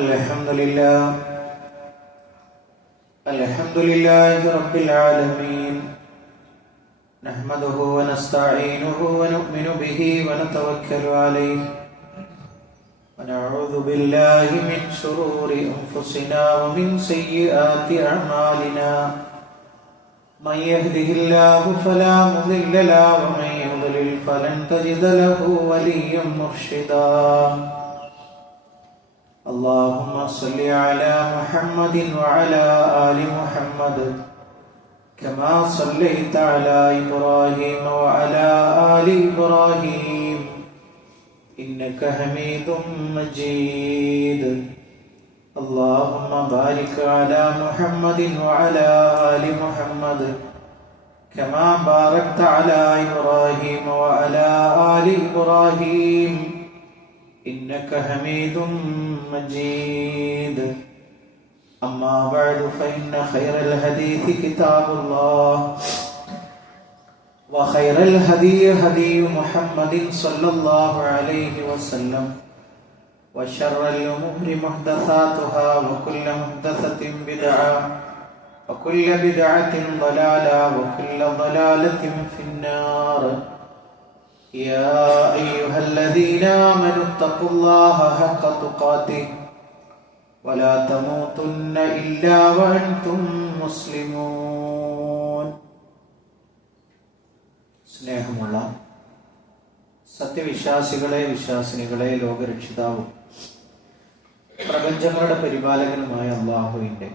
الحمد لله رب العالمين نحمده ونستعينه ونؤمن به ونتوكل عليه ونعوذ بالله من شرور أنفسنا ومن سيئات أعمالنا من يهده الله فلا مضل له ومن يضلل فلن تجد له وليا مرشدا اللهم صل على محمد وعلى آل محمد كما صليت على إبراهيم وعلى آل إبراهيم إنك حميد مجيد اللهم بارك على محمد وعلى آل محمد كما باركت على إبراهيم وعلى آل إبراهيم إنك حميد مجيد أما بعد فإن خير الحديث كتاب الله وخير الهدي هدي محمد صلى الله عليه وسلم وشر الأمور محدثاتها وكل محدثة بدعة وكل بدعة ضلالة وكل ضلالة في النار يا أيها الذين آمنوا اتقوا الله حق تقاته ولا تموتن إلا وأنتم مسلمون. സ്നേഹമുള്ള സത്യവിശ്വാസികളെ വിശ്വാസിനികളെ ലോകരക്ഷിതാവും പ്രപഞ്ചങ്ങളുടെ പരിപാലകനുമായ അല്ലാഹുവിന്റെ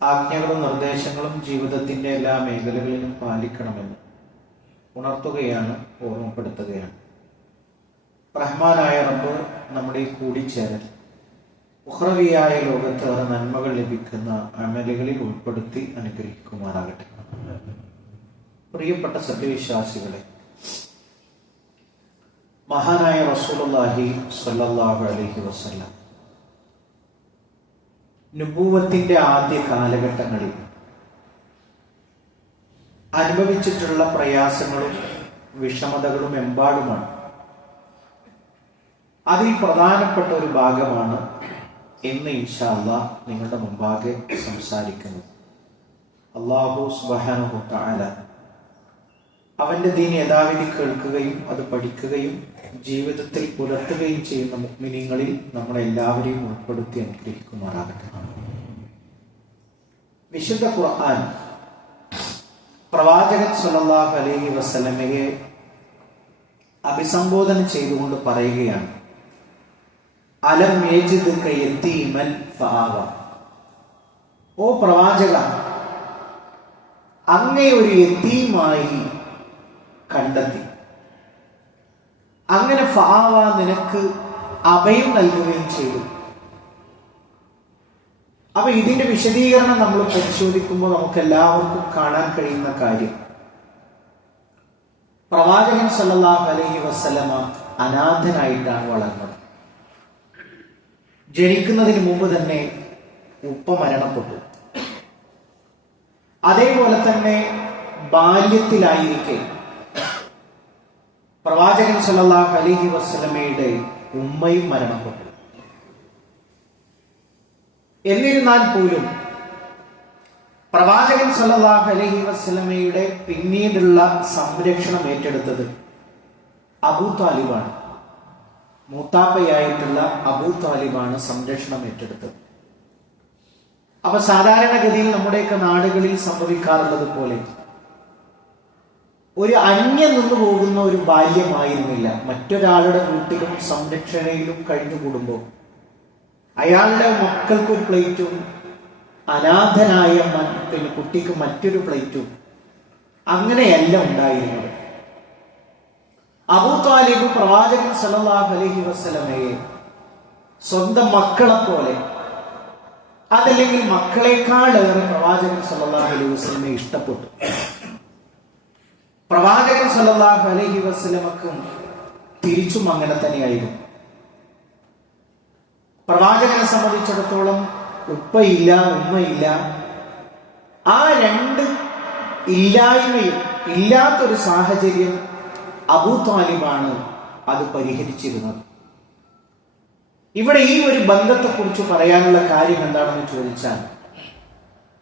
ആജ്ഞകളും നിർദ്ദേശങ്ങളും ജീവിതത്തിന്റെ എല്ലാ മേഖലകളിലും പാലിക്കണമെന്ന് ഉണർത്തുകയാണ്, ഓർമ്മപ്പെടുത്തുകയാണ്. റഹ്മാനായ റബ്ബ് നമ്മുടെ ഈ കൂടിച്ചേരൽ ഉഖ്റവിയായ ലോകത്ത് നന്മകൾ ലഭിക്കുന്ന അമലുകളിൽ ഉൾപ്പെടുത്തി അനുഗ്രഹിക്കുമാറാകട്ടെ. പ്രിയപ്പെട്ട സത്യവിശ്വാസികളെ, മഹാനായ റസൂലുള്ളാഹി സ്വല്ലല്ലാഹു അലൈഹി വസല്ലം നുബുവത്തിന്റെ ആദ്യ കാലഘട്ടങ്ങളിൽ അനുഭവിച്ചിട്ടുള്ള പ്രയാസങ്ങളും വിഷമതകളും എമ്പാടുമാണ്. അതിൽ പ്രധാനപ്പെട്ട ഒരു ഭാഗമാണ് ഇന്ന് ഇൻഷാ അല്ലാഹ് നിങ്ങളുടെ മുമ്പാകെ സംസാരിക്കുന്നത്. അല്ലാഹു സുബ്ഹാനഹു വ തആല അവന്റെ ദീൻ യഥാവിധി കേൾക്കുകയും അത് പഠിക്കുകയും ജീവിതത്തിൽ പുലർത്തുകയും ചെയ്യുന്ന മുഅ്മിനീങ്ങളിൽ നമ്മളെല്ലാവരെയും ഉൾപ്പെടുത്തി അനുഗ്രഹിക്കുമാറാകട്ടെ. വിശുദ്ധ ഖുർആൻ പ്രവാചകൻ സല്ലല്ലാഹു അലൈഹി വസല്ലമയെ അഭിസംബോധന ചെയ്തുകൊണ്ട് പറയുകയാണ്, അലം യജിദ്ക യതീമൻ ഫആവ. ഓ പ്രവാചക, അങ്ങേ ഒരു യതീമായി കണ്ടെത്തി, അങ്ങനെ ഫആവ നിനക്ക് അഭയം നൽകുകയും ചെയ്തു. അപ്പൊ ഇതിന്റെ വിശദീകരണം നമ്മൾ പരിശോധിക്കുമ്പോൾ നമുക്ക് എല്ലാവർക്കും കാണാൻ കഴിയുന്ന കാര്യം, പ്രവാചകൻ സല്ലല്ലാഹു അലൈഹി വസല്ലമ അനാഥനായിട്ടാണ് വളർന്നത്. ജനിക്കുന്നതിന് മുമ്പ് തന്നെ ഉപ്പ മരണപ്പെട്ടു. അതേപോലെ തന്നെ ബാല്യത്തിലായിരിക്കെ പ്രവാചകൻ സല്ലല്ലാഹു അലൈഹി വസല്ലമയുടെ ഉമ്മയും മരണപ്പെട്ടു. എന്നിരുന്നാൽ പോലും പ്രവാചകൻ സല്ലല്ലാഹു അലൈഹി വസല്ലമയുടെ പിന്നീടുള്ള സംരക്ഷണം ഏറ്റെടുത്തത് അബൂ താലിബാണ്. മൂത്താപ്പയായിട്ടുള്ള അബൂ താലിബാണ് സംരക്ഷണം ഏറ്റെടുത്തത്. അപ്പൊ സാധാരണഗതിയിൽ നമ്മുടെയൊക്കെ നാടുകളിൽ സംഭവിക്കാറുള്ളത് പോലെ ഒരു അന്യം നിന്നു പോകുന്ന ഒരു ബാല്യമായിരുന്നില്ല. മറ്റൊരാളുടെ വീട്ടിലും സംരക്ഷണയിലും കഴിഞ്ഞുകൂടുമ്പോൾ അയാളുടെ മക്കൾക്ക് ഒരു പ്ലേറ്റും അനാഥനായ കുട്ടിക്ക് മറ്റൊരു പ്ലേറ്റും അങ്ങനെയല്ല ഉണ്ടായിരുന്നത്. അബൂ താലിബ് പ്രവാചകൻ സല്ലല്ലാഹു അലൈഹി വസല്ലമയെ സ്വന്തം മക്കളെ പോലെ, അതല്ലെങ്കിൽ മക്കളെക്കാളേറെ പ്രവാചകൻ സല്ലല്ലാഹു അലൈഹി വസല്ലമയെ ഇഷ്ടപ്പെട്ടു. പ്രവാചകൻ സല്ലല്ലാഹു അലൈഹി വസല്ലമക്കും തിരിച്ചും അങ്ങനെ തന്നെയായിരുന്നു. പ്രവാചകനെ സംബന്ധിച്ചിടത്തോളം ഉപ്പയില്ല, ഉമ്മയില്ല, ആ രണ്ട് ഇല്ലായ്മയും ഇല്ലാത്തൊരു സാഹചര്യം അബൂ താലിബാണ് അത് പരിഹരിച്ചിരുന്നത്. ഇവിടെ ഈ ഒരു ബന്ധത്തെക്കുറിച്ച് പറയാനുള്ള കാര്യം എന്താണെന്ന് ചോദിച്ചാൽ,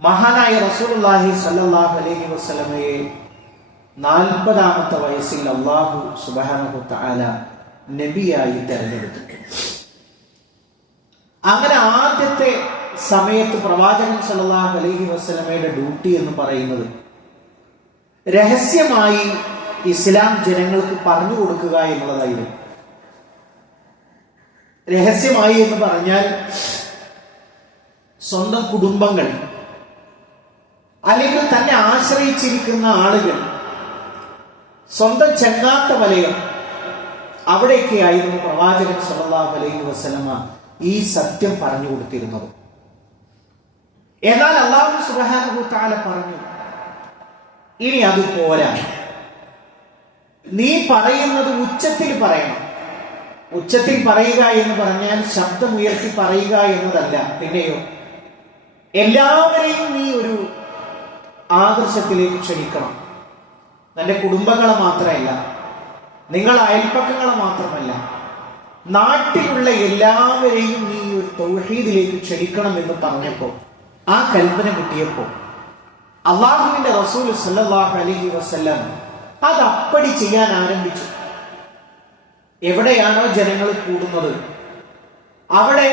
മഹാനായ റസൂലുള്ളാഹി സ്വല്ലല്ലാഹു അലൈഹി വസല്ലമയെ 40-ാമത്തെ വയസ്സിൽ അല്ലാഹു സുബ്ഹാനഹു തആല നബിയായി തെരഞ്ഞെടുത്തു. അങ്ങനെ ആദ്യത്തെ സമയത്ത് പ്രവാചകൻ സല്ലല്ലാഹു അലൈഹി വസല്ലമയുടെ ഡ്യൂട്ടി എന്ന് പറയുന്നത് രഹസ്യമായി ഇസ്ലാം ജനങ്ങൾക്ക് പറഞ്ഞു കൊടുക്കുക എന്നുള്ളതായിരുന്നു. രഹസ്യമായി എന്ന് പറഞ്ഞാൽ സ്വന്തം കുടുംബങ്ങൾ അല്ലെങ്കിൽ തന്നെ ആശ്രയിച്ചിരിക്കുന്ന ആളുകൾ, സ്വന്തം ചെങ്ങാത്ത വലയം, അവിടെയൊക്കെയായിരുന്നു പ്രവാചകൻ സല്ലല്ലാഹു അലൈഹി വസല്ലമ ഈ സത്യം പറഞ്ഞു കൊടുത്തിരുന്നത്. എന്നാൽ അല്ലാഹു സുബ്ഹാനഹു തആല പറഞ്ഞു, ഇനി അത് പോരാ, നീ പറയുന്നത് ഉച്ചത്തിൽ പറയണം. ഉച്ചത്തിൽ പറയുക എന്ന് പറഞ്ഞാൽ ശബ്ദമുയർത്തി പറയുക എന്നതല്ല. പിന്നെയോ എല്ലാവരെയും നീ ഒരു ആദർശത്തിലേക്ക് ക്ഷണിക്കണം. നിന്റെ കുടുംബങ്ങളെ മാത്രമല്ല, നിങ്ങൾ അയൽപ്പക്കങ്ങളെ മാത്രമല്ല, നാട്ടിലുള്ള എല്ലാവരെയും നീ ഒരു തൗഹീദിലേക്ക് ക്ഷണിക്കണം എന്ന് പറഞ്ഞപ്പോ, ആ കൽപ്പന കിട്ടിയപ്പോ അല്ലാഹുവിന്റെ റസൂൽ സല്ലല്ലാഹു അലൈഹി വസല്ലം അത് അപ്പടി ചെയ്യാൻ ആരംഭിച്ചു. എവിടെയാണോ ജനങ്ങൾ കൂടുന്നത് അവിടെ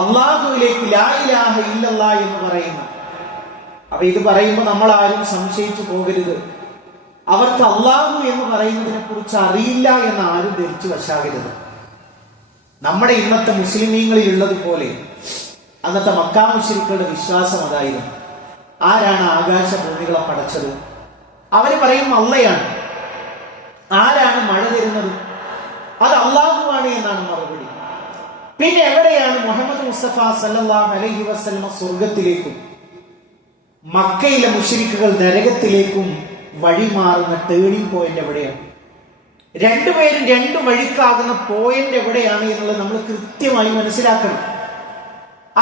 അല്ലാഹുവിലേക്ക് ലാ ഇലാഹ ഇല്ലല്ലാഹ് എന്ന് പറയുന്നു. അപ്പൊ ഇത് പറയുമ്പോൾ നമ്മൾ ആരും സംശയിച്ചു പോകരുത്, അവർക്ക് അല്ലാഹു എന്ന് പറയുന്നതിനെ കുറിച്ച് അറിയില്ല എന്ന് ആരും ധരിച്ചു വശാകരുത്. നമ്മുടെ ഇന്നത്തെ മുസ്ലിമീങ്ങളിൽ ഉള്ളതുപോലെ അന്നത്തെ മക്കാ മുശ്രിക്കുകളുടെ വിശ്വാസം അതായിരുന്നു. ആരാണ് ആകാശഭൂമികളെ പടച്ചത്? അവര് പറയും അള്ളയാണ്. ആരാണ് മഴ തരുന്നത്? അത് അള്ളാഹുവാണ് എന്നാണ് മറുപടി. പിന്നെ എവിടെയാണ് മുഹമ്മദ് മുസ്തഫ സല്ലല്ലാഹു അലൈഹി വസല്ലമ സ്വർഗത്തിലേക്കും മക്കയിലെ മുശ്രിക്കുകൾ നരകത്തിലേക്കും വഴിമാറുന്ന ടേണിംഗ് പോയിന്റ് എവിടെയാണ്? രണ്ടുപേരും രണ്ടു വഴിക്കാകുന്ന പോയിന്റ് എവിടെയാണ് എന്നുള്ളത് നമ്മൾ കൃത്യമായി മനസ്സിലാക്കണം.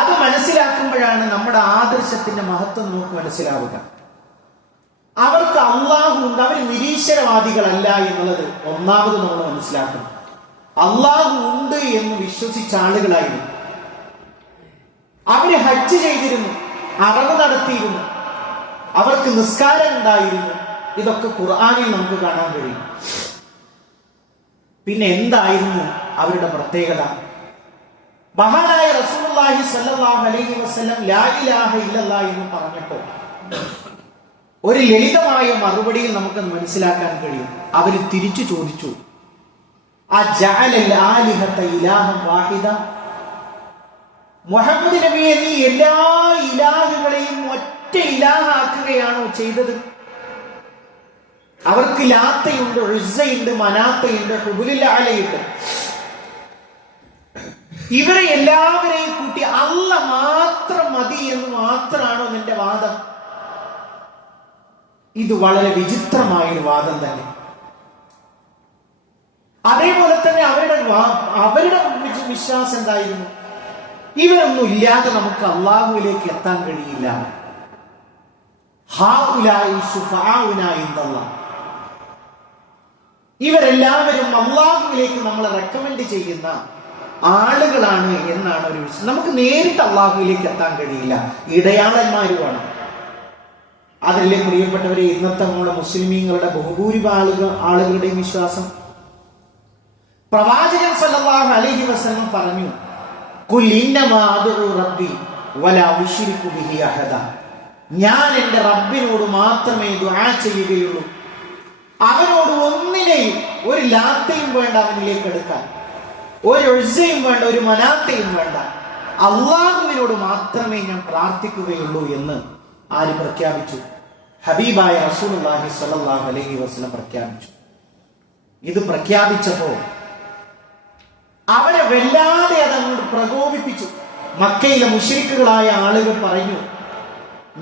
അത് മനസ്സിലാക്കുമ്പോഴാണ് നമ്മുടെ ആദർശത്തിന്റെ മഹത്വം നമുക്ക് മനസ്സിലാവുക. അവർക്ക് അള്ളാഹു ഉണ്ട്, അവർ നിരീശ്വരവാദികളല്ല എന്നുള്ളത് ഒന്നാമത് നമ്മൾ മനസ്സിലാക്കണം. അള്ളാഹു ഉണ്ട് എന്ന് വിശ്വസിച്ച ആളുകളായിരുന്നു. അവര് ഹജ്ജ് ചെയ്തിരുന്നു, അറവ് നടത്തിയിരുന്നു, അവർക്ക് നിസ്കാരം ഉണ്ടായിരുന്നു. ഇതൊക്കെ ഖുർആനിൽ നമുക്ക് കാണാൻ കഴിയും. പിന്നെ എന്തായിരുന്നു അവരുടെ പ്രത്യേകത? മഹാനായ റസൂലുള്ളാഹി സ്വല്ലല്ലാഹു അലൈഹി വസല്ലം ലാ ഇലാഹ ഇല്ലല്ലാഹ് എന്ന് പറഞ്ഞപ്പോൾ ഒരു ലളിതമായ മറുപടിയിൽ നമുക്ക് മനസ്സിലാക്കാൻ കഴിയും. അവര് തിരിച്ചു ചോദിച്ചു, അജഅലൽ ആലിഹത ഇലാഹൻ വാഹിദ? മുഹമ്മദ് നബിയെ, നീ എല്ലാ ഇലാഹുകളെയും ഒറ്റ ഇലാഹാക്കുകയാണോ ചെയ്തത്? അവർക്ക് ലാത്തയുണ്ട്, ഉസ്സയുണ്ട്, മനാത്തയുണ്ട്, ഹുബുലുൽ അലയുണ്ട്. ഇവരെ എല്ലാവരെയും കൂട്ടി അല്ല മാത്രം മതി എന്ന് മാത്രമാണോ നിന്റെ വാദം? ഇത് വളരെ വിചിത്രമായൊരു വാദം തന്നെ. അതേപോലെ തന്നെ അവരുടെ വിശ്വാസം എന്തായിരുന്നു? ഇവരൊന്നും ഇല്ലാതെ നമുക്ക് അള്ളാഹുവിലേക്ക് എത്താൻ കഴിയില്ല. ഹൗലായി ശുഫാഉനാ ഇൻദല്ലാഹ്. ഇവരെല്ലാവരും അള്ളാഹുവിലേക്ക് നമ്മളെ റെക്കമെൻഡ് ചെയ്യുന്ന ആളുകളാണ് എന്നാണ് ഒരു വിശ്വാസം. നമുക്ക് നേരിട്ട് അള്ളാഹുവിലേക്ക് എത്താൻ കഴിയില്ല, ഇടയാളന്മാരുമാണ്. അതല്ലേ പ്രിയപ്പെട്ടവരെ ഇന്നത്തെ നമ്മുടെ മുസ്ലിമീങ്ങളുടെ ബഹുഭൂരിഭാഗം ആളുകളുടെയും വിശ്വാസം. പ്രവാചകൻ സല്ലല്ലാഹു അലൈഹി വസല്ലം പറഞ്ഞു, ഖുൽ ഇന്നമാ അദ്ഉ റബ്ബി വലാ ഉശ്രികു ബിഹി അഹദ. ഞാൻ എൻ്റെ റബ്ബിനോട് മാത്രമേ ദുആ ചെയ്യുകയുള്ളൂ, അവനോട് ഒന്നിനെയും, ഒരു ലാത്തയും വേണ്ട അവനിലേക്ക് എടുക്കാൻ, ഒരു ഉസ്സയും വേണ്ട, ഒരു മനാത്തയും വേണ്ട, അള്ളാഹുവിനോട് മാത്രമേ ഞാൻ പ്രാർത്ഥിക്കുകയുള്ളൂ എന്ന് ആര് പ്രഖ്യാപിച്ചു? ഹബീബായ റസൂലുള്ളാഹി സ്വല്ലല്ലാഹു അലൈഹി വസല്ലം പ്രഖ്യാപിച്ചു. ഇത് പ്രഖ്യാപിച്ചപ്പോ അവരെ വല്ലാതെ അതങ്ങോട്ട് പ്രകോപിപ്പിച്ചു. മക്കയിലെ മുശ്രിക്കുകളായ ആളുകൾ പറഞ്ഞു,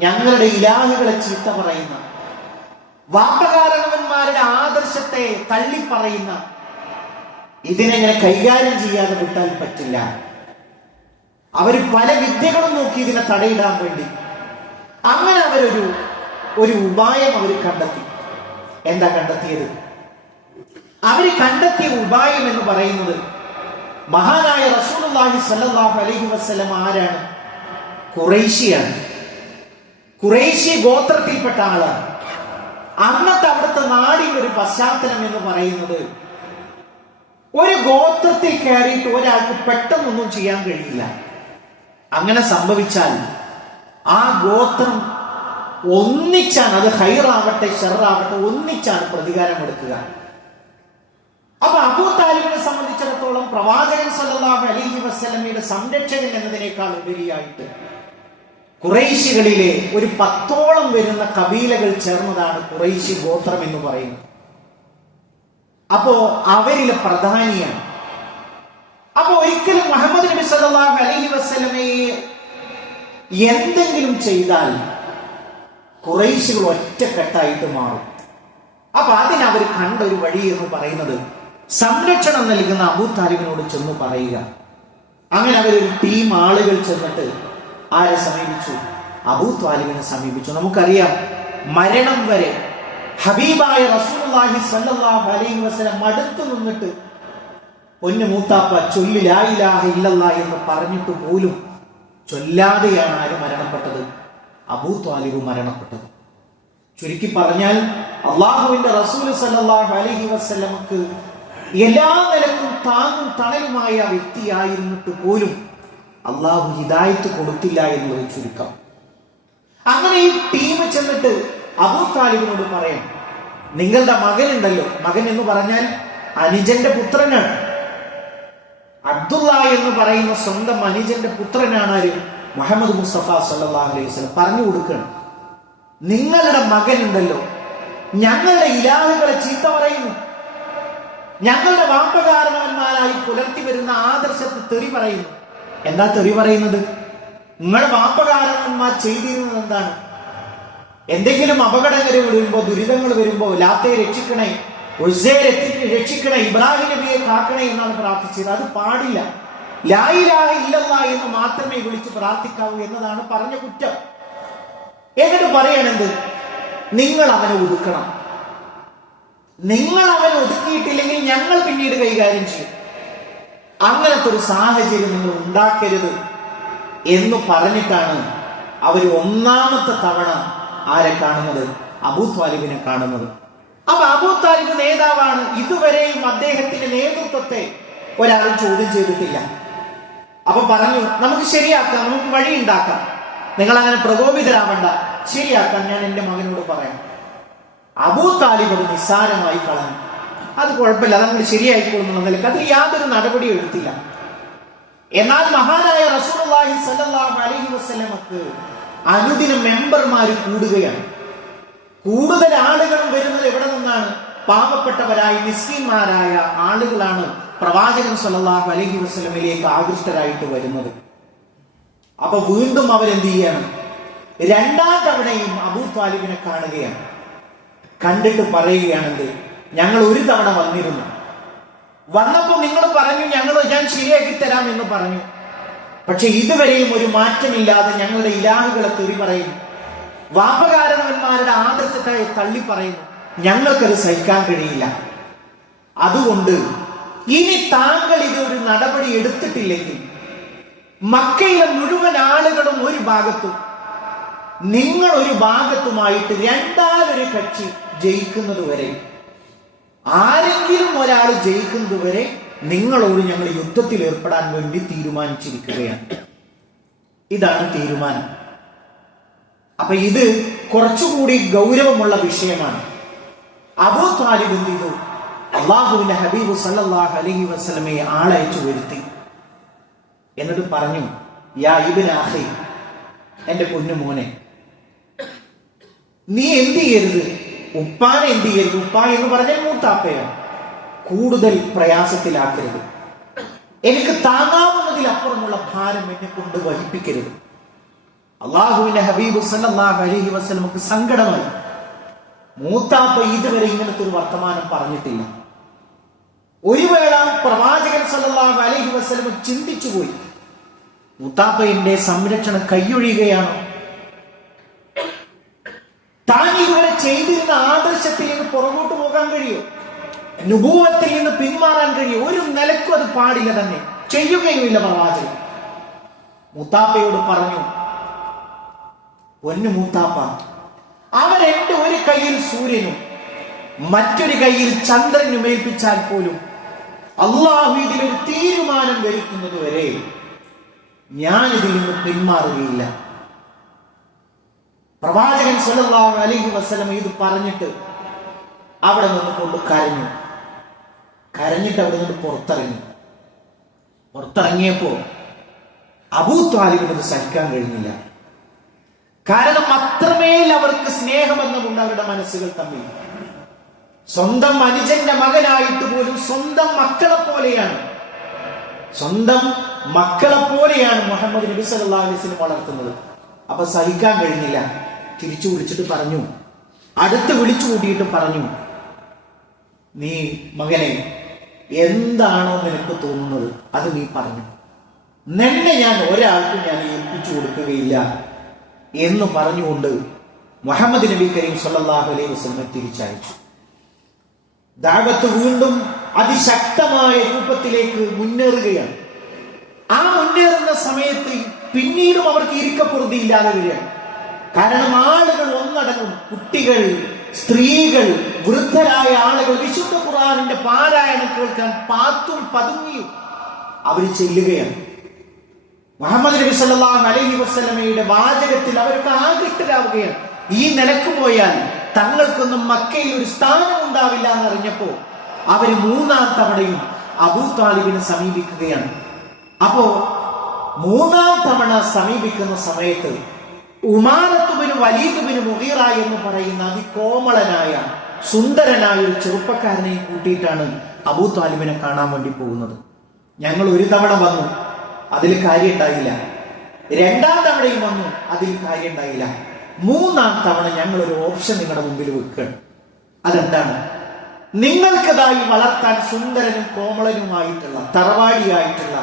ഞങ്ങളുടെ ഇലാഹുകളെ ചീത്ത പറയുന്ന, വാപ്പകാരണവന്മാരുടെ ആദർശത്തെ തള്ളിപ്പറയുന്ന ഇതിനെങ്ങനെ കൈകാര്യം ചെയ്യാതെ വിട്ടാൽ പറ്റില്ല. അവര് പല വിദ്യകളും നോക്കി ഇതിനെ തടയിടാൻ വേണ്ടി. അങ്ങനെ ഒരു ഉപായം അവർ കണ്ടെത്തി. എന്താ കണ്ടെത്തിയത്? അവര് കണ്ടെത്തിയ ഉപായം എന്ന് പറയുന്നത്, മഹാനായ റസൂലുള്ളാഹി സ്വല്ലല്ലാഹു അലൈഹി വസല്ലം ആരാണ്? ഖുറൈശിയാണ്. ഖുറൈശി ഗോത്രത്തിൽപ്പെട്ട ആളാണ്. അന്നത്തെ അവിടുത്തെ നാടിന്റെ ഒരു പശ്ചാത്തലം എന്ന് പറയുന്നത്, ഒരു ഗോത്രത്തിൽ കയറിയിട്ട് ഒരാൾക്ക് പെട്ടെന്നൊന്നും ചെയ്യാൻ കഴിയില്ല. അങ്ങനെ സംഭവിച്ചാൽ ആ ഗോത്രം ഒന്നിച്ചാണ്, അത് ഹൈറാവട്ടെ ഷർറാവട്ടെ, ഒന്നിച്ചാണ് പ്രതികാരം എടുക്കുക. അപ്പൊ അബൂ താലിബിനെ സംബന്ധിച്ചിടത്തോളം പ്രവാചകൻ സല്ലല്ലാഹു അലൈഹി വസല്ലമയുടെ സംരക്ഷകൻ എന്നതിനേക്കാൾ ഉപരിയായിട്ട് ഖുറൈശികളിലെ ഒരു 10ഓളം വരുന്ന കബീലകൾ ചേർന്നതാണ് ഖുറൈശി ഗോത്രം എന്ന് പറയുന്നത്. അപ്പോ അവരിലെ പ്രധാനിയാണ്. അപ്പൊ ഒരിക്കലും മുഹമ്മദ് നബി സല്ലല്ലാഹു അലൈഹി വസല്ലമയെ എന്തെങ്കിലും ചെയ്താൽ ഖുറൈശികൾ ഒറ്റക്കെട്ടായിട്ട് മാറും. അപ്പൊ അതിനവർ കണ്ട ഒരു വഴി എന്ന് പറയുന്നത് സംരക്ഷണം നൽകുന്ന അബൂ താലിബിനോട് ചെന്ന് പറയുക. അങ്ങനെ അവരൊരു ടീം ആളുകൾ ചെന്നിട്ട് ആരെ സമീപിച്ചു? അബൂ താലിബിനെ സമീപിച്ചു. നമുക്കറിയാം, മരണം വരെ ഹബീബായ റസൂലുള്ളാഹി സ്വല്ലല്ലാഹു അലൈഹി വസല്ലം അടുത്തു നിന്നിട്ട് പൊന്നു മൂത്താപ്പ ചൊല്ലി ലാ ഇലാഹ ഇല്ലല്ലാഹ് എന്ന് പറഞ്ഞിട്ട് പോലും ചൊല്ലാതെയാണ് ആര് മരണപ്പെട്ടത്? അബൂ താലിബ് മരണപ്പെട്ടത്. ചുരുക്കി പറഞ്ഞാൽ അള്ളാഹുവിന്റെ റസൂൽ സല്ലല്ലാഹു അലൈഹി വസല്ലമക്ക് എല്ലാ നിലക്കും താങ്ങും തണലുമായ വ്യക്തിയായിരുന്നിട്ട് പോലും അള്ളാഹു ഹിദായത്ത് കൊടുത്തില്ല എന്നുള്ളത് ചുരുക്കം. അങ്ങനെ ഈ ടീം ചെന്നിട്ട് അബൂ താലിബിനോട് പറയാം, നിങ്ങളുടെ മകനുണ്ടല്ലോ, മകൻ എന്ന് പറഞ്ഞാൽ അനുജന്റെ പുത്രനാണ്, അബ്ദുള്ള എന്ന് പറയുന്ന സ്വന്തം അനുജന്റെ പുത്രനാണ് ആര്? മുഹമ്മദ് മുസ്തഫ സല്ലല്ലാഹു അലൈഹി വസല്ലം. പറഞ്ഞു കൊടുക്കണം, നിങ്ങളുടെ മകനുണ്ടല്ലോ ഞങ്ങളുടെ ഇലാഹുകളെ ചീത്ത പറയുന്നു, ഞങ്ങളുടെ വാപ്പകാരണവന്മാരായി പുലർത്തി വരുന്ന ആദർശത്തെ തെറി പറയുന്നു. എന്താ തെറി പറയുന്നത്? നിങ്ങളുടെ വാപ്പകാരണവന്മാർ ചെയ്തിരുന്നത് എന്താണ്? എന്തെങ്കിലും അപകടങ്ങൾ വരുമ്പോ, ദുരിതങ്ങൾ വരുമ്പോ ലാത്തയെ രക്ഷിക്കണേ, ഉസ്സയെ രക്ഷിക്കണേ, ഇബ്രാഹിം നബിയെ കാക്കണേ എന്നാണ് പ്രാർത്ഥിച്ചത്. അത് പാടില്ല. ലാ ഇലാഹ ഇല്ലല്ലാഹ് എന്ന് മാത്രമേ വിളിച്ച് പ്രാർത്ഥിക്കാവൂ എന്നതാണ് പറഞ്ഞ കുറ്റം. എന്നിട്ട് പറയണെന്ത്? നിങ്ങൾ അവനെ ഒതുക്കണം, നിങ്ങൾ അവനെ ഒതുക്കിയിട്ടില്ലെങ്കിൽ ഞങ്ങൾ പിന്നീട് കൈകാര്യം ചെയ്യും, അങ്ങനത്തെ ഒരു സാഹചര്യം നിങ്ങൾ ഉണ്ടാക്കരുത് എന്ന് പറഞ്ഞിട്ടാണ് അവർ ഒന്നാമത്തെ തവണ ആരെ കാണുന്നത്? അബൂ താലിബിനെ കാണുന്നത്. അപ്പൊ അബൂ താലിബ് നേതാവാണ്. ഇതുവരെയും അദ്ദേഹത്തിന്റെ നേതൃത്വത്തെ ഒരാളും ചോദ്യം ചെയ്തിട്ടില്ല. അപ്പൊ പറഞ്ഞു, നമുക്ക് ശരിയാക്കാം, നമുക്ക് വഴി ഉണ്ടാക്കാം, നിങ്ങൾ അങ്ങനെ പ്രകോപിതരാവണ്ട, ശരിയാക്കാൻ ഞാൻ എന്റെ മകനോട് പറയാം. അബൂ താലിബ് അത് നിസ്സാരമായി കളഞ്ഞു. അത് കുഴപ്പമില്ല, അതങ്ങൾ ശരിയായിക്കൊള്ളുന്ന നിലക്ക് അതിൽ യാതൊരു നടപടിയും എടുത്തില്ല. എന്നാൽ മഹാനായ റസൂലുള്ളാഹി സ്വല്ലല്ലാഹു അലൈഹി വസല്ലമക്ക് അനുദിനം മെമ്പർമാർ കൂടുകയാണ്. കൂടുതൽ ആളുകളും വരുന്നത് എവിടെ നിന്നാണ്? പാവപ്പെട്ടവരായ മിസ്കിന്മാരായ ആളുകളാണ് പ്രവാചകൻ സ്വല്ലല്ലാഹു അലൈഹി വസല്ലമയിലേക്ക് ആകൃഷ്ടരായിട്ട് വരുന്നത്. അപ്പൊ വീണ്ടും അവരെന്ത് ചെയ്യാണ്? രണ്ടാം തവണയും അബൂ താലിബിനെ കാണുകയാണ്. കണ്ടിട്ട് പറയുകയാണെന്ത്? ഞങ്ങൾ ഒരു തവണ വന്നിരുന്നു, വന്നപ്പോ നിങ്ങൾ പറഞ്ഞു ഞാൻ ശരിയാക്കി തരാം എന്ന് പറഞ്ഞു, പക്ഷെ ഇതുവരെയും ഒരു മാറ്റമില്ലാതെ ഞങ്ങളുടെ ഇലാഹുകളെ തെറി പറയുന്നു, വാപ്പകാരണവന്മാരുടെ ആദർശത്തെ തള്ളി പറയുന്നു. ഞങ്ങൾക്കത് സഹിക്കാൻ കഴിയില്ല. അതുകൊണ്ട് ഇനി താങ്കൾ ഇതൊരു നടപടി എടുത്തിട്ടില്ലെങ്കിൽ മക്കയിലെ മുഴുവൻ ആളുകളും ഒരു ഭാഗത്തും നിങ്ങൾ ഒരു ഭാഗത്തുമായിട്ട് രണ്ടാലൊരു കക്ഷി ജയിക്കുന്നത് വരെ, ആരെങ്കിലും ഒരാൾ ജയിക്കുന്നത് വരെ നിങ്ങളോട് ഞങ്ങൾ യുദ്ധത്തിൽ ഏർപ്പെടാൻ വേണ്ടി തീരുമാനിച്ചിരിക്കുകയാണ്. ഇതാണ് തീരുമാനം. അപ്പൊ ഇത് കുറച്ചുകൂടി ഗൗരവമുള്ള വിഷയമാണ്. അബൂ താലിബ് എന്ത് ചെയ്തു? അള്ളാഹുവിന്റെ ഹബീബ് സല്ലല്ലാഹു അലൈഹി വസല്ലമയെ ആളയച്ചു വരുത്തി. എന്നിട്ട് പറഞ്ഞു, യാ ഇബ്ന അഖി, എന്റെ പൊന്നു മോനെ, നീ എന്ത് ചെയ്യരുത്, ഉപ്പാനെ എന്ത് ചെയ്യരുത്, ഉപ്പ എന്ന് പറഞ്ഞാൽ മൂത്താപ്പയാണ്, കൂടുതൽ പ്രയാസത്തിലാക്കരുത്, എനിക്ക് താങ്ങാവുന്നതിലപ്പുറമുള്ള ഭാരം എന്നെ കൊണ്ട് വഹിപ്പിക്കരുത്. അള്ളാഹുവിന്റെ ഹബീബ് സല്ലല്ലാഹു അലൈഹി വസല്ലമക്ക് സങ്കടമായി. മൂത്താപ്പ ഇതുവരെ ഇങ്ങനത്തെ ഒരു വർത്തമാനം പറഞ്ഞിട്ടില്ല. ഒരു വേള പ്രവാചകൻ സല്ലല്ലാഹു അലൈഹി വസല്ലം ചിന്തിച്ചുപോയി, മൂത്താപ്പയുടെ സംരക്ഷണം കൈയൊഴിയുകയാണോ? താൻ ഇതുവരെ ചെയ്തിരുന്ന ആദർശത്തിൽ നിന്ന് പുറകോട്ട് പോകാൻ കഴിയോ? നുബുവത്തിൽ നിന്ന് പിന്മാറാൻ കഴിയോ? ഒരു നിലക്കും അത് പാടില്ല തന്നെ. ചെയ്യുകയുമില്ല പ്രവാചകൻ. മൂത്താപ്പയോട് പറഞ്ഞു, പൊന്നു മൂത്താപ്പ, അവരെന്റെ ഒരു കയ്യിൽ സൂര്യനും മറ്റൊരു കയ്യിൽ ചന്ദ്രനും ഏൽപ്പിച്ചാൽ പോലും അള്ളാഹു ഇതിലൊരു തീരുമാനം വരുത്തുന്നത് വരെ ഞാൻ ഇതിൽ നിന്ന് പിന്മാറുകയില്ല. പ്രവാചകൻ സല്ലല്ലാഹു അലൈഹി വസല്ലം ഇത് പറഞ്ഞിട്ട് അവിടെ നിന്നുകൊണ്ട് കരഞ്ഞിട്ട് അവിടെ നിന്ന് പുറത്തിറങ്ങിയപ്പോ അബൂ ത്വാലിബിന് സഹിക്കാൻ കഴിഞ്ഞില്ല. കാരണം അത്രമേൽ അവർക്ക് സ്നേഹബന്ധമുണ്ട് അവരുടെ മനസ്സുകൾ തമ്മിൽ. സ്വന്തം അനുജന്റെ മകനായിട്ട് പോലും സ്വന്തം മക്കളെ പോലെയാണ് മുഹമ്മദ് നബി സല്ലല്ലാഹു അലൈഹി വസല്ലം വളർത്തുന്നത്. അപ്പൊ സഹിക്കാൻ കഴിഞ്ഞില്ല. തിരിച്ചു വിളിച്ചിട്ട് പറഞ്ഞു, അടുത്ത് വിളിച്ചു കൂട്ടിയിട്ട് പറഞ്ഞു, നീ മകനെ എന്താണോ നിനക്ക് തോന്നുന്നത് അത് നീ പറഞ്ഞു. നിന്നെ ഞാൻ ഒരാൾക്കും ഞാൻ ഏൽപ്പിച്ചു കൊടുക്കുകയില്ല എന്ന് പറഞ്ഞുകൊണ്ട് മുഹമ്മദ് നബി കരീം സല്ലല്ലാഹു അലൈഹി വസല്ലം തിരിച്ചയച്ചു. ദഅവത്ത് വീണ്ടും അതിശക്തമായ രൂപത്തിലേക്ക് മുന്നേറുകയാണ്. ആ മുന്നേറുന്ന സമയത്ത് പിന്നീടും അവർക്ക് ഇരിക്കപ്പുറതിയില്ലാതെ വരികയാണ്. കാരണം ആളുകൾ ഒന്നടങ്കം, കുട്ടികൾ, സ്ത്രീകൾ, വൃദ്ധരായ ആളുകൾ വിശുദ്ധ ഖുർആനിന്റെ പാരായണം കേൾക്കാൻ പാത്തും പതുങ്ങിയും അവർ ചെല്ലുകയാണ്. മുഹമ്മദ് നബി സല്ലല്ലാഹു അലൈഹി വസല്ലമയുടെ വാചകത്തിൽ അവർക്ക് ആകൃഷ്ടരാവുകയാണ്. ഈ നിലക്ക് പോയാൽ തങ്ങൾക്കൊന്നും മക്കയിൽ ഒരു സ്ഥാനം ഉണ്ടാവില്ല എന്നറിഞ്ഞപ്പോ അവര് 3-ാം തവണയും അബൂ ത്വാലിബിനെ സമീപിക്കുകയാണ്. അപ്പോ 3-ാം തവണ സമീപിക്കുന്ന സമയത്ത് ഉമാറത്ത് ബിൻ വലീദ് ബിൻ മുഗീറ എന്ന് പറയുന്ന അതികോമളനായ സുന്ദരനായ ഒരു ചെറുപ്പക്കാരനെ കൂട്ടിയിട്ടാണ് അബൂ ത്വാലിബിനെ കാണാൻ വേണ്ടി പോകുന്നത്. ഞങ്ങൾ ഒരു തവണ വന്നു, അതിൽ കാര്യം ഉണ്ടായില്ല. 2-ാം തവണയും വന്നു, അതിൽ കാര്യം ഉണ്ടായില്ല. 3-ാം തവണ ഞങ്ങൾ ഒരു ഓപ്ഷൻ നിങ്ങളുടെ മുമ്പിൽ വെക്കുകയാണ്. അതെന്താണ്? നിങ്ങൾക്കതായി വളർത്താൻ സുന്ദരനും കോമളനുമായിട്ടുള്ള തറവാടിയായിട്ടുള്ള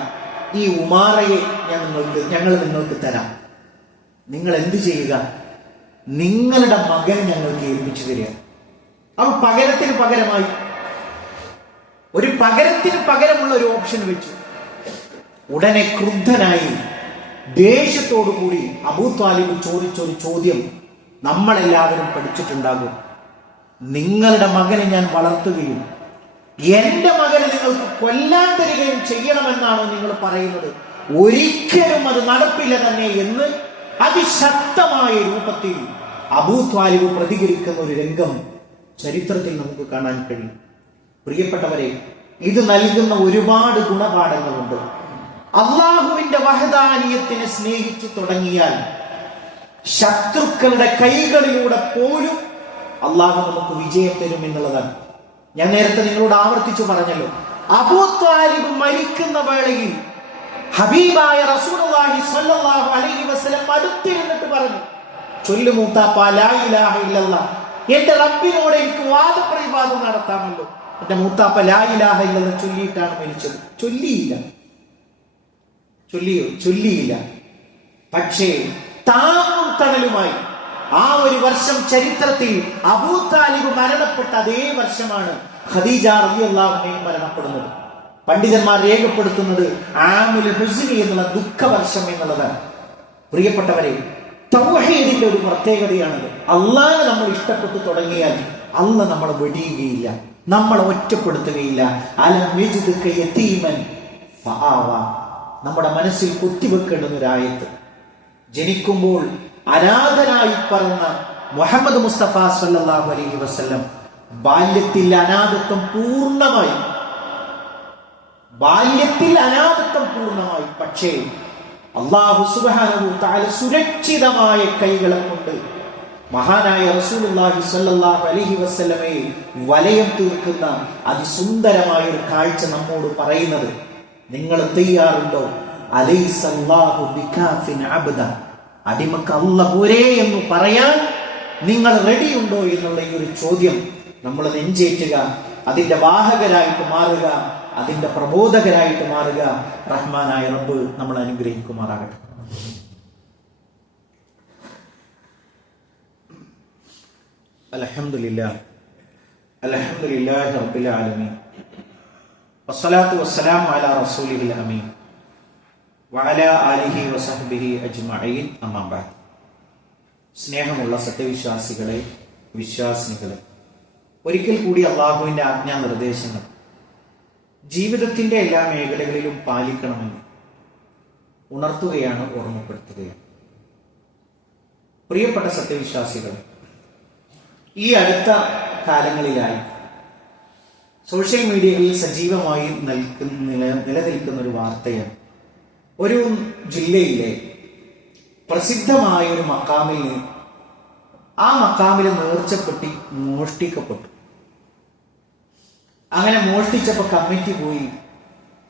ഈ ഉമാറയെ ഞങ്ങൾ നിങ്ങൾക്ക് തരാം. നിങ്ങൾ എന്ത് ചെയ്യുക? നിങ്ങളുടെ മകനെ ഞങ്ങൾക്ക് ഏൽപ്പിച്ചു തരിക. അപ്പൊ പകരത്തിന് പകരമുള്ള ഒരു ഓപ്ഷൻ വെച്ചു. ഉടനെ ക്രുദ്ധനായി ദേഷ്യത്തോടു കൂടി അബൂ ത്വാലിബ് ചോദിച്ചൊരു ചോദ്യം നമ്മളെല്ലാവരും പഠിച്ചിട്ടുണ്ടാകും. നിങ്ങളുടെ മകനെ ഞാൻ വളർത്തുകയും എന്റെ മകനെ നിങ്ങൾക്ക് കൊല്ലാൻ തരികയും ചെയ്യണമെന്നാണോ നിങ്ങൾ പറയുന്നത്? ഒരിക്കലും അത് നടപ്പില്ല തന്നെ എന്ന് അതിശക്തമായ രൂപത്തിൽ അബൂ ത്വാലിബ് പ്രതികരിക്കുന്ന ഒരു രംഗം ചരിത്രത്തിൽ നമുക്ക് കാണാൻ കഴിയും. പ്രിയപ്പെട്ടവരെ, ഇത് നൽകുന്ന ഒരുപാട് ഗുണപാഠങ്ങളുണ്ട്. അള്ളാഹുവിന്റെ വഹദാനിയത്തിനെ സ്നേഹിച്ചു തുടങ്ങിയാൽ ശത്രുക്കളുടെ കൈകളിലൂടെ പോലും അള്ളാഹു നമുക്ക് വിജയം തരും എന്നുള്ളതാണ്. ഞാൻ നേരത്തെ നിങ്ങളോട് ആവർത്തിച്ചു പറഞ്ഞല്ലോ, അബൂ ത്വാലിബ് മരിക്കുന്ന വേളയിൽ ഹബീബായ റസൂലുള്ളാഹി സ്വല്ലല്ലാഹു അലൈഹി വസല്ലം അടുത്തിരുന്നിട്ട് പറഞ്ഞു, ചൊല്ലു മൂത്താപ്പ ലാ ഇലാഹ ഇല്ലല്ലാഹ്, എന്റെ റബ്ബിനോട് എനിക്ക് വാദപ്രതിവാദം നടത്താമല്ലോ. എന്റെ മൂത്താപ്പ ലാ ഇലാഹ ഇല്ലല്ലാഹ് ചൊല്ലിയിട്ടാണ് മരിച്ചത്. ചൊല്ലിയില്ല. പക്ഷേ താങ്ങും തണലുമായി ആ ഒരു വർഷം ചരിത്രത്തിൽ അബൂ താലിബ് മരണപ്പെട്ട അതേ വർഷമാണ് ഖദീജ റളിയല്ലാഹു അൻഹ മരണപ്പെടുന്നത്. പണ്ഡിതന്മാർ രേഖപ്പെടുത്തുന്നത് ആമുൽ ഹുസ്നി എന്നുള്ള ദുഃഖവർഷം എന്നുള്ളതാണ്. പ്രിയപ്പെട്ടവരെ, തൗഹീദിന്റെ ഒരു പ്രത്യേകതയാണത്. അള്ളാഹനെ നമ്മൾ ഇഷ്ടപ്പെട്ടു തുടങ്ങിയാൽ അള്ളാഹ് നമ്മളെ വെടിയുകയില്ല, നമ്മളെ ഒറ്റപ്പെടുത്തുകയില്ല. അലം യജിദുക യതീമൻ ഫആവ, നമ്മുടെ മനസ്സിൽ കുത്തിവെക്കേണ്ടുന്ന ഒരു ആയത്ത്. ജനിക്കുമ്പോൾ അനാഥനായി പറഞ്ഞ മുഹമ്മദ് മുസ്തഫ സല്ലല്ലാഹു അലൈഹി വസല്ലം ബാല്യത്തിൽ അനാഥത്വം പൂർണ്ണമായി. പക്ഷേ അല്ലാഹു സുബ്ഹാനഹു തആല സുരക്ഷിതമായ കൈകളെ കൊണ്ട് മഹാനായ റസൂലുള്ളാഹി സ്വല്ലല്ലാഹു അലൈഹി വസല്ലമയെ വലയം തീർക്കുന്ന അതിസുന്ദരമായ ഒരു കാഴ്ച നമ്മോട് പറയുന്നത്, നിങ്ങൾ തയ്യാറുണ്ടോ? അലൈസല്ലാഹു ബികാഫിൻ അബ്ദ, അടിമക്ക് അല്ലാഹ് പോരേ എന്ന് പറയാൻ നിങ്ങൾ റെഡിയുണ്ടോ എന്നുള്ള ഈ ഒരു ചോദ്യം നമ്മൾ നെഞ്ചേറ്റുക, അതിന്റെ വാഹകരായിട്ട് മാറുക, അതിന്റെ പ്രബോധകരായിട്ട് മാറുക. റഹ്മാനായ റബ്ബ് നമ്മൾ അനുഗ്രഹിക്കുമാറാകട്ടെ. അൽഹംദുലില്ലാഹി റബ്ബിൽ ആലമീൻ വസ്സലാത്തു വസ്സലാമു അലാ റസൂലിൽ അമീൻ. വഅലാ ആലിഹി വസഹ്ബിഹി അജ്മഈൻ. അമ്മാ ബഅദ്. സ്നേഹമുള്ള സത്യവിശ്വാസികളെ, വിശ്വാസിനികളെ, ഒരിക്കൽ കൂടി അള്ളാഹുവിന്റെ ആജ്ഞാ നിർദ്ദേശങ്ങൾ ജീവിതത്തിന്റെ എല്ലാ മേഖലകളിലും പാലിക്കണമെന്ന് ഉണർത്തുകയാണ്, ഓർമ്മപ്പെടുത്തുകയാണ്. പ്രിയപ്പെട്ട സത്യവിശ്വാസികൾ, ഈ അടുത്ത കാലങ്ങളിലായി സോഷ്യൽ മീഡിയകളിൽ സജീവമായി നിലനിൽക്കുന്ന ഒരു വാർത്തയാണ്. ഒരു ജില്ലയിലെ പ്രസിദ്ധമായ ഒരു മക്കാമിൽ നിന്ന് ആ മക്കാമിലെ നേർച്ചപ്പെട്ടി മോഷ്ടിക്കപ്പെട്ടു. അങ്ങനെ മോഷ്ടിച്ചപ്പോൾ കമ്മിറ്റി പോയി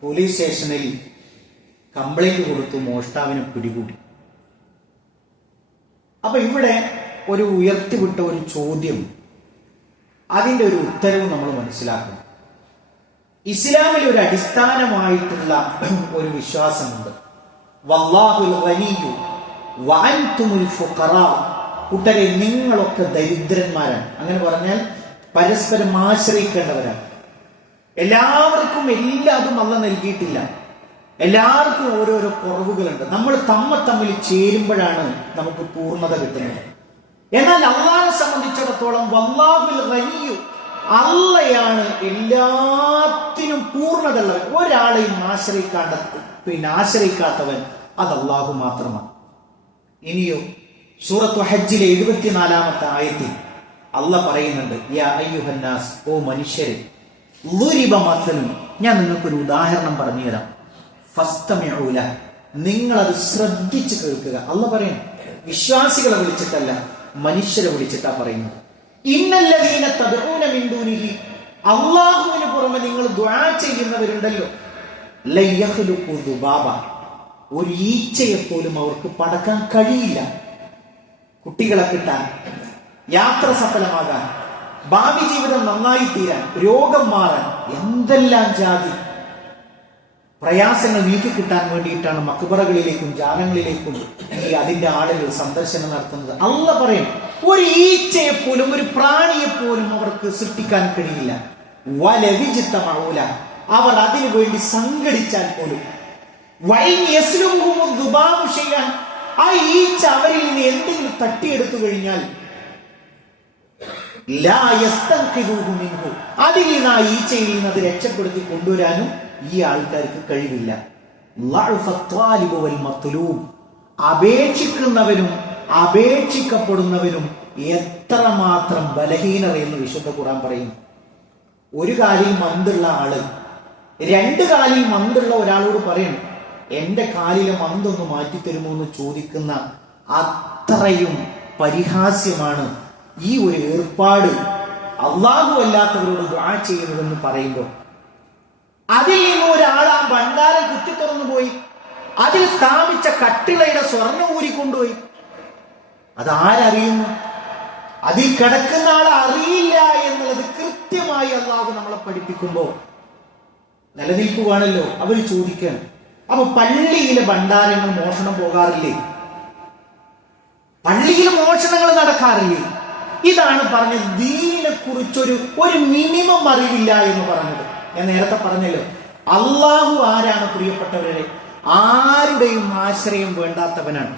പോലീസ് സ്റ്റേഷനിൽ കംപ്ലൈന്റ് കൊടുത്തു, മോഷ്ടാവിനെ പിടികൂടി. അപ്പൊ ഇവിടെ ഒരു ഉയർത്തിവിട്ട ഒരു ചോദ്യം, അതിന്റെ ഒരു ഉത്തരവ് നമ്മൾ മനസ്സിലാക്കണം. ഇസ്ലാമിൽ ഒരു അടിസ്ഥാനമായിട്ടുള്ള ഒരു വിശ്വാസമുണ്ട്. വല്ലാഹുൽ ഗനിയ്യു വഅൻതുമുൽ ഫുഖറാ. കൂട്ടരെ, നിങ്ങളൊക്കെ ദരിദ്രന്മാരാണ്. അങ്ങനെ പറഞ്ഞാൽ പരസ്പരം ആശ്രയിക്കേണ്ടവരാണ്. എല്ലാവർക്കും എല്ലാതും അല്ലാഹു നൽകിയിട്ടില്ല. എല്ലാവർക്കും ഓരോരോ കുറവുകളുണ്ട്. നമ്മൾ തമ്മിൽ ചേരുമ്പോഴാണ് നമുക്ക് പൂർണ്ണത കിട്ടുന്നത്. എന്നാൽ അല്ലാഹുവിനെ സംബന്ധിച്ചിടത്തോളം വല്ലാഹുൽ ഗനിയ്യു, അള്ളയാണ് എല്ലാത്തിനും പൂർണ്ണത ഉള്ളവൻ. ഒരാളെയും ആശ്രയിക്കാത്തവൻ അത് അല്ലാഹു മാത്രമാണ്. ഇനിയോ സൂറത്തു ഹജ്ജിലെ 74-ാമത്തെ ആയത്തിൽ അള്ളാഹ് പറയുന്നുണ്ട്, യാ അയ്യുഹന്നാസ്, ഓ മനുഷ്യരെ, ളുരിബ മസലുൻ, ഞാൻ നിങ്ങൾക്കൊരു ഉദാഹരണം പറഞ്ഞു തരാം. ഫസ്തമിഉ ലഹ്, നിങ്ങളത് ശ്രദ്ധിച്ച് കേൾക്കുക. അള്ളാഹ് പറയും, വിശ്വാസികളെ വിളിച്ചിട്ടല്ല, മനുഷ്യരെ വിളിച്ചിട്ടാ പറയുന്നത്. ഇന്നല്ലദീന തദ്ഊന മിൻ ദൂനിഹി, അല്ലാഹുവിന് പുറമെ നിങ്ങൾ ദുആ ചെയ്യുന്നവരുണ്ടല്ലോ, ലയഖ്ലുഖു ദുബാബ, ഒരു ഈച്ചയെ പോലും അവർക്ക് പടക്കാൻ കഴിയില്ല. കുട്ടികളെ കിട്ടാൻ, യാത്ര സഫലമാകാൻ, ഭാവി ജീവിതം നന്നായി തീരാൻ, രോഗം മാറാൻ, എന്തെല്ലാം ജാതി പ്രയാസങ്ങൾ നീക്കിക്കിട്ടാൻ വേണ്ടിയിട്ടാണ് മക്ബറകളിലേക്കും ജാലങ്ങളിലേക്കും അതിന്റെ ആളുകൾ സന്ദർശനം നടത്തുന്നത്. അല്ലാഹ് പറയും, ഒരു ഈച്ചയെ പോലും, ഒരു പ്രാണിയെ പോലും അവർക്ക് സൃഷ്ടിക്കാൻ കഴിയില്ല. വലവിജിത്തമഊല, അവർ അതിനു വേണ്ടി സംഘടിച്ചാൽ പോലും. ആ ഈച്ച അവരിൽ നിന്ന് എന്തെങ്കിലും തട്ടിയെടുത്തു കഴിഞ്ഞാൽ അതിൽ നിന്ന്, ആ ഈച്ചയിൽ നിന്ന് അത് രക്ഷപ്പെടുത്തി കൊണ്ടുവരാനും ഈ ആൾക്കാർക്ക് കഴിവില്ല. അപേക്ഷിക്കുന്നവനും അപേക്ഷിക്കപ്പെടുന്നവനും എത്രമാത്രം ബലഹീനർ എന്ന് വിശുദ്ധ ഖുർആൻ പറയുന്നു. ഒരു കാലിൽ മന്തുള്ള ആള് 2 കാലിൽ മന്തുള്ള ഒരാളോട് പറയണം, എന്റെ കാലിലെ മന്തൊന്ന് മാറ്റിത്തരുമോ എന്ന് ചോദിക്കുന്ന അത്രയും പരിഹാസ്യമാണ് ഈ ഒരു ഏർപ്പാട് അല്ലാഹു അല്ലാത്തവരോട് ദുആ ചെയ്യുന്നതെന്ന് പറയുമ്പോൾ. അതിൽ നിന്ന് ഒരാൾ ആ ഭണ്ഡാരം കുത്തി തുറന്നു പോയി, അതിൽ സ്ഥാപിച്ച കട്ടിളയുടെ സ്വർണ്ണം ഊരിക്കൊണ്ടുപോയി. അതാരറിയുന്നു? അതിൽ കിടക്കുന്ന ആൾ അറിയില്ല എന്നുള്ളത് കൃത്യമായി അല്ലാഹു നമ്മളെ പഠിപ്പിക്കുമ്പോൾ നിലനിൽക്കുവാണല്ലോ. അവർ ചോദിക്കണം, അപ്പൊ പള്ളിയിലെ ഭണ്ഡാരങ്ങൾ മോഷണം പോകാറില്ലേ? പള്ളിയിൽ മോഷണങ്ങൾ നടക്കാറില്ലേ? ഇതാണ് പറഞ്ഞത്, ദീനിനെ കുറിച്ചൊരു മിനിമം അറിവില്ല എന്ന് പറഞ്ഞത്. ഞാൻ നേരത്തെ പറഞ്ഞല്ലോ, അല്ലാഹു ആരാണ് പ്രിയപ്പെട്ടവരെ? ആരുടെയും ആശ്രയം വേണ്ടാത്തവനാണ്.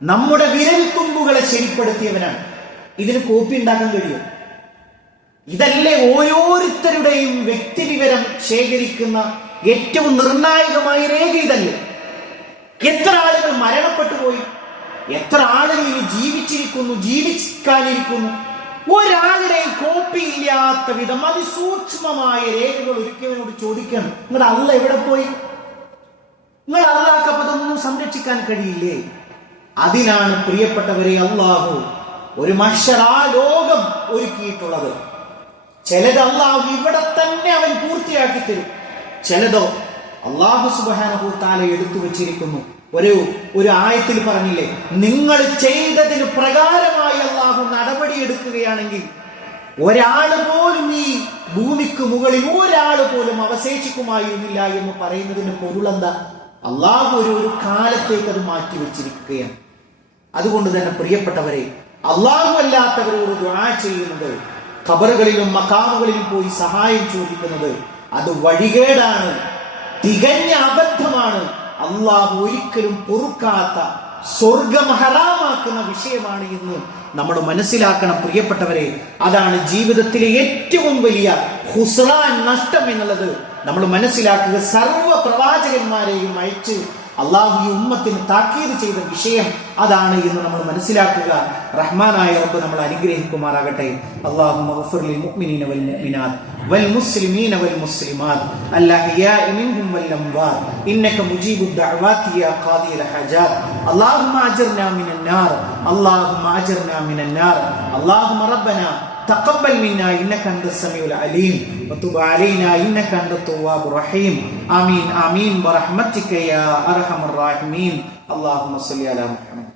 നമ്മുടെ വിരൽത്തുമ്പുകളെ ശരിപ്പെടുത്തിയവനാണ്. ഇതിന് കോപ്പി ഉണ്ടാക്കാൻ കഴിയും? ഇതല്ലേ ഓരോരുത്തരുടെയും വ്യക്തിവിവരം ശേഖരിക്കുന്ന ഏറ്റവും നിർണായകമായ രേഖ? ഇതല്ലേ? എത്ര ആളുകൾ മരണപ്പെട്ടു പോയി, എത്ര ആളുകൾ ഇനി ജീവിച്ചിരിക്കുന്നു, ജീവിക്കാനിരിക്കുന്നു. ഒരാളുടെയും കോപ്പി ഇല്ലാത്ത വിധം അതിസൂക്ഷ്മമായ രേഖകൾ ഒരുക്കിയവനോട് ചോദിക്കണം, നിങ്ങൾ അല്ലാഹ് എവിടെ പോയി? നിങ്ങൾ അല്ലാഹ്ക്ക് അതൊന്നും സംരക്ഷിക്കാൻ കഴിയില്ലേ? അതിനാണ് പ്രിയപ്പെട്ടവരെ അല്ലാഹു ഒരു മഹ്ശർ, ആ ലോകം ഒരുക്കിയിട്ടുള്ളത്. ചിലത് അല്ലാഹു ഇവിടെ തന്നെ അവൻ പൂർത്തിയാക്കി തരും. ചിലതോ അല്ലാഹു സുബ്ഹാനഹു തആല എടുത്തു വെച്ചിരിക്കുന്നു. ഒരു ആയത്തിൽ പറഞ്ഞില്ലേ, നിങ്ങൾ ചെയ്തതിന് പ്രകാരമായി അല്ലാഹു നടപടി എടുക്കുകയാണെങ്കിൽ ഒരാൾ പോലും, ഈ ഭൂമിക്ക് മുകളിൽ ഒരാൾ പോലും അവശേഷിക്കുമായിരുന്നില്ല എന്ന് പറയുന്നതിന് പൊരുളെന്താ? അല്ലാഹു ഒരു കാലത്തേക്ക് അത് മാറ്റി വെച്ചിരിക്കുകയാണ്. അതുകൊണ്ട് തന്നെ പ്രിയപ്പെട്ടവരെ, അല്ലാഹു അല്ലാത്തവരോട് ദുആ ചെയ്യുന്നത്, ഖബറുകളിലും മഖാമുകളിലും പോയി സഹായം ചോദിക്കുന്നത്, അത് വഴികേടാണ്, തികഞ്ഞ അബദ്ധമാണ്. അള്ളാഹു ഒരിക്കലും പൊറുക്കാത്ത, സ്വർഗം ഹറാമാക്കുന്ന വിഷയമാണ് എന്ന് നമ്മൾ മനസ്സിലാക്കണം പ്രിയപ്പെട്ടവരെ. അതാണ് ജീവിതത്തിലെ ഏറ്റവും വലിയ ഖുസ്റാൻ, നഷ്ടം എന്നുള്ളത് നമ്മൾ മനസ്സിലാക്കുക. സർവ്വ പ്രവാചകന്മാരെയും അയച്ച് അള്ളാഹു ഈ ഉമ്മത്തിന് താക്കീത് ചെയ്ത വിഷയം അതാണ് എന്ന് നമ്മൾ മനസ്സിലാക്കുക. റഹ്മാനായ റബ്ബ് നമ്മൾ അനുഗ്രഹിക്കുമാറാകട്ടെ. അല്ലാഹുമ്മ ഗ്ഫിർ ലിൽ മുഅ്മിനീന വൽ മുഅ്മിനാത്ത് വൽ മുസ്ലിമീന വൽ മുസ്ലിമാത്ത് അൽ അഹ്യാഇ മിൻഹും വൽ അംവാത്ത് ഇന്നക മുജീബുദ് ദഅവാതി യാ ഖാദിയൽ ഹജാത്ത്. അല്ലാഹുമ്മ അജിർനാ മിനൻ നാർ, അല്ലാഹുമ്മ അജിർനാ മിനൻ നാർ. അല്ലാഹുമ്മ റബ്ബനാ تقبل منا إنك أنت السميع العليم وتب علينا إنك أنت التواب الرحيم. آمين آمين برحمتك يا أرحم الراحمين. اللهم صل على محمد.